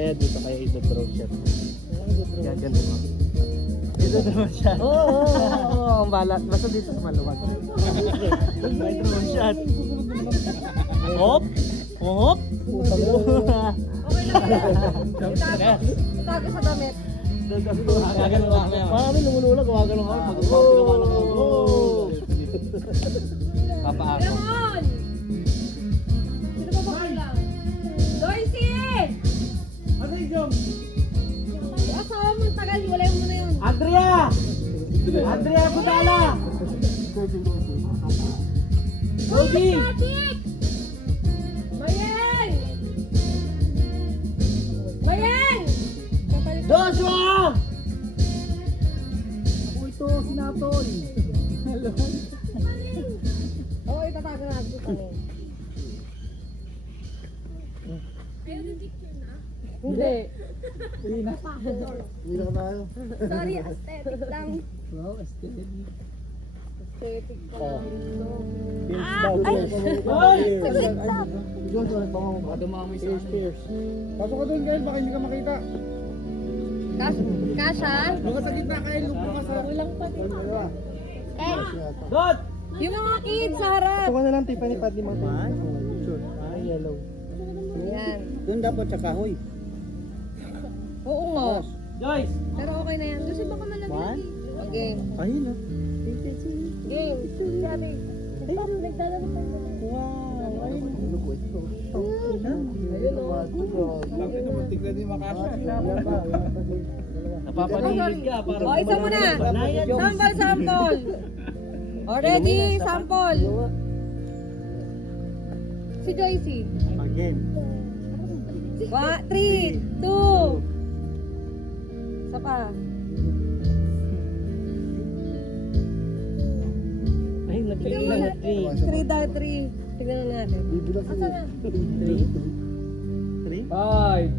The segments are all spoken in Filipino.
mamaya dito kaya i-drone shot. Kaya ganun mo. I-drone shot. Oo, ang balat. Basta dito sa maluwag. May drone shot. Hop! Hop! Tago sa damit. Gagano ako. Kami lumululag, gawagano ako. Pag-gawa lang ako. Papaako. Lemon! Sino ba bakala? Doisy! Ano yung? Asawa mo, tagal. Walay mo na yun. Andrea! Andrea Budala! Goldie! Mayeng! Mayeng! Joshua! Ako ito, sinatol. Hello. Oo, itatago natin kami. Hindi. Hindi na tayo. Sorry, aesthetic lang. Wow, aesthetic. Aesthetic pa lang dito. Ay! Saglit lang. Dumami sa akin. Pasok ka doon, Gael. Baka hindi ka makita. Kasha? Baka sa gitna kayo, lupo ka sa... Walang pati. Dot! Yung mga kids sa harap. Ito ka na lang, Tiffany, pati mga sure. Ay, yellow. Yan. Doon dapat sa kahoy. Oo nga. Joyce! Pero okay na yan. Kasi baka malaglag. Okay. Ayun na. Game. Sabi. Nagdadalo pa ito. Wow! Ayun. Ayun o. Bakit naman tignan ni Makasha? Napapanilig ka para... O, isa muna. Sample, sample. O, ready? Sample. Si Joycey. Again. 3, 2. Isa pa. Ay, Tignan mo na. 3 daw, 3. Tignan na natin. Asa na? 3? 5 4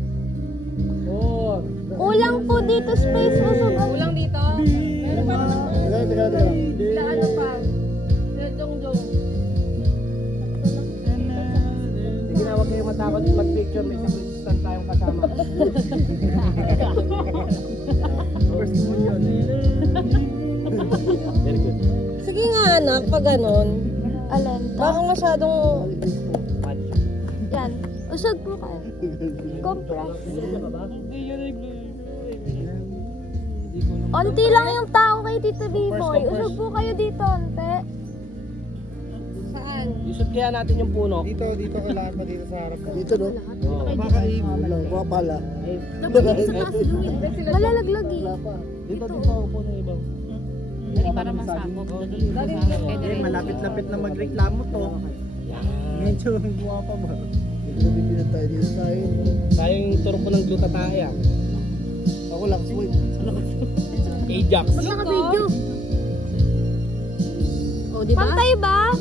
Kulang po dito space usog. Kulang dito. Meron pa naman. Sila ano pa? Sila Jongjong. Sige na, huwag kayong matakot mag-picture. May isang resistant tayong kasama. First moon yun. Very good. Sige nga anak, pag ganon. Alin to? Baka masyadong... Yan. Usog po kayo. Compress. Onti lang yung tao kay Tito B-Boy. Usog po kayo dito, onti. Saan? Isot kaya natin yung puno. Dito kailangan pa dito sa harap. Dito, no? Makaibig lang, pala. Malalaglag eh. Dito ako po ng ibang. Para masakop. Eh, malapit-lapit na magreklamo to. Medyo gumawa pa ba? Nagbibilan tayo dito tayo. Tayong turbo ng glutataya. Ako lang, sweet. Ajax. Naka-video. O, diba? Pantay ba?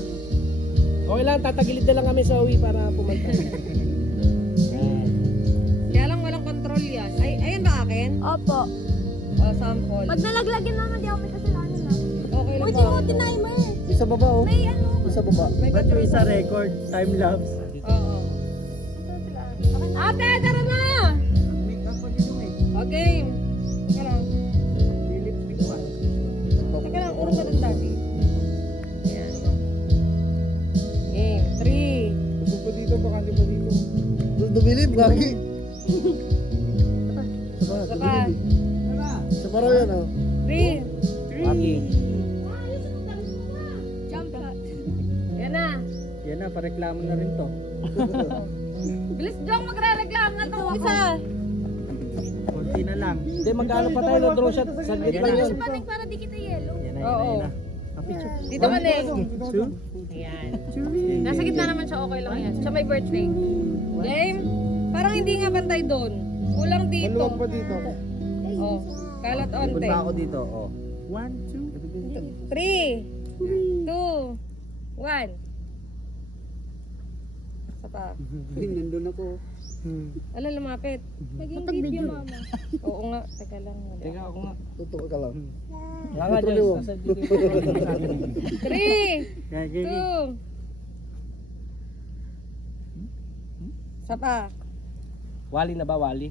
Okay lang, tatagilid na lang kami sa uwi para pumunta. Kaya lang walang control yan. Ay, ayun ba akin? Opo. O, sample. Pag nalaglagin naman, di ako may kasalanan na. Okay lang Pwede ba? mo tinimer. Isa baba oh. May ano. Isa baba. May control Isa ba? record, time lapse. Oo. Ate, tara na! Make up pa dito eh. O, game. Teka lang. Lipstick pa. Teka lang, urong ka dun dati. Ayan. Game. 3. Gusto pa dito, bakante pa dito. Dubilib, gagi. Isa pa. Sa paraw yan oh. 3. Aki. Jump shot. Yan na. Yan na, pareklamo na rin to. Bilis Jong, magre-reklamo na itong isa. Konti na lang. Hindi, magkano pa tayo ng drone shot? Sa gitna yun. Panig para di kita yellow. Yan na, Oo. yan na. Dito ka din. Two? Ayan. Nasa gitna naman siya, okay lang yan. Siya may birthday. Game? Parang hindi nga bantay doon. Kulang dito. Maluwag pa dito. Oh, kalat onte. Punta ako dito, oh. 1, 2. 3, 2, 1. Isa pa. Nandun ako. Ala, lumapit. Naging video mama. Oo nga, teka lang. Teka ako nga. Totoo ka lang. Kaya nga, Joyce. Nasa dito yung 3, 2. Isa pa. Wali na ba, Wali?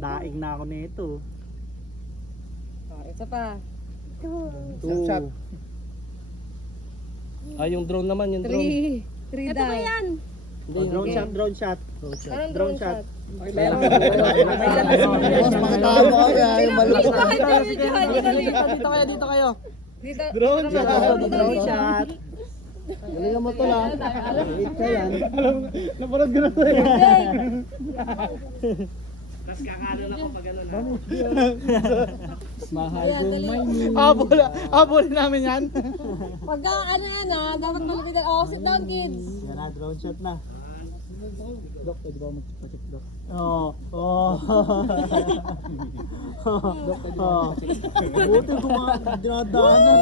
Daing na ako nito. Oh, isa pa. Two shot. Yung drone naman, yung drone. 3 Ito daw. ba yan? Drone shot, drone shot. Anong drone shot? Meron. Boss, makatama ko yan. Yung malaki. Dito kayo. Dito. Drone shot. Drone Drone shot. shot. Galingan mo to lang. Hit ka yan. Napanood ko na to eh. Mahal gumay. Habulin namin yan. Pagka ano yan dapat malapitan. Oh, sit down kids. Yan na, drone shot na. Dok, pwede ba mag-check, Dok? Oo. Buti dinadaanan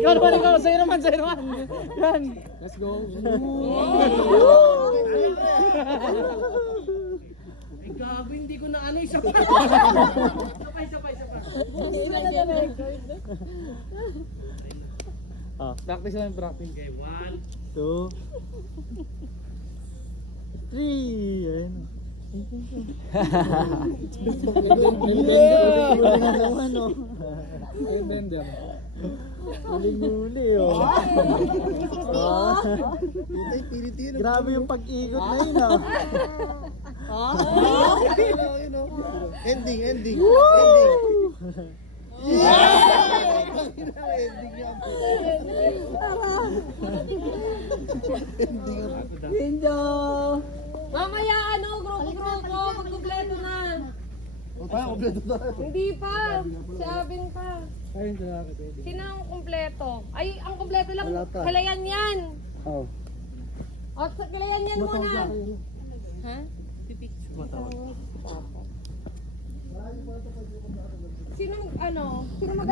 Ikaw naman, ikaw. Sa'yo naman. Yan. Let's go. Gago, hindi ko na ano isa pa. Practice lang, practice. Okay, 1, 2, 3. Ayun. Blender. Huling-huli oh. Grabe yung pag-ikot na yun Ending. Ending. Mamaya grupo, magkumpleto na. Hindi pa. Si Abin pa. Sino ang kumpleto? Ay, ang kumpleto lang. Wala pa. Kalayan yan. Oh. O, kalayan yan muna. Ha? Sino mag